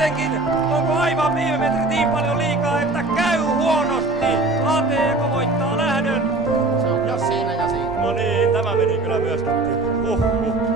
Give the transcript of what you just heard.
kuitenkin, onko aivan viime metrit niin paljon liikaa, että käy huonosti? ATK voittaa lähdön. Se on jos siinä ja siinä. No niin, tämä meni kyllä myöskin.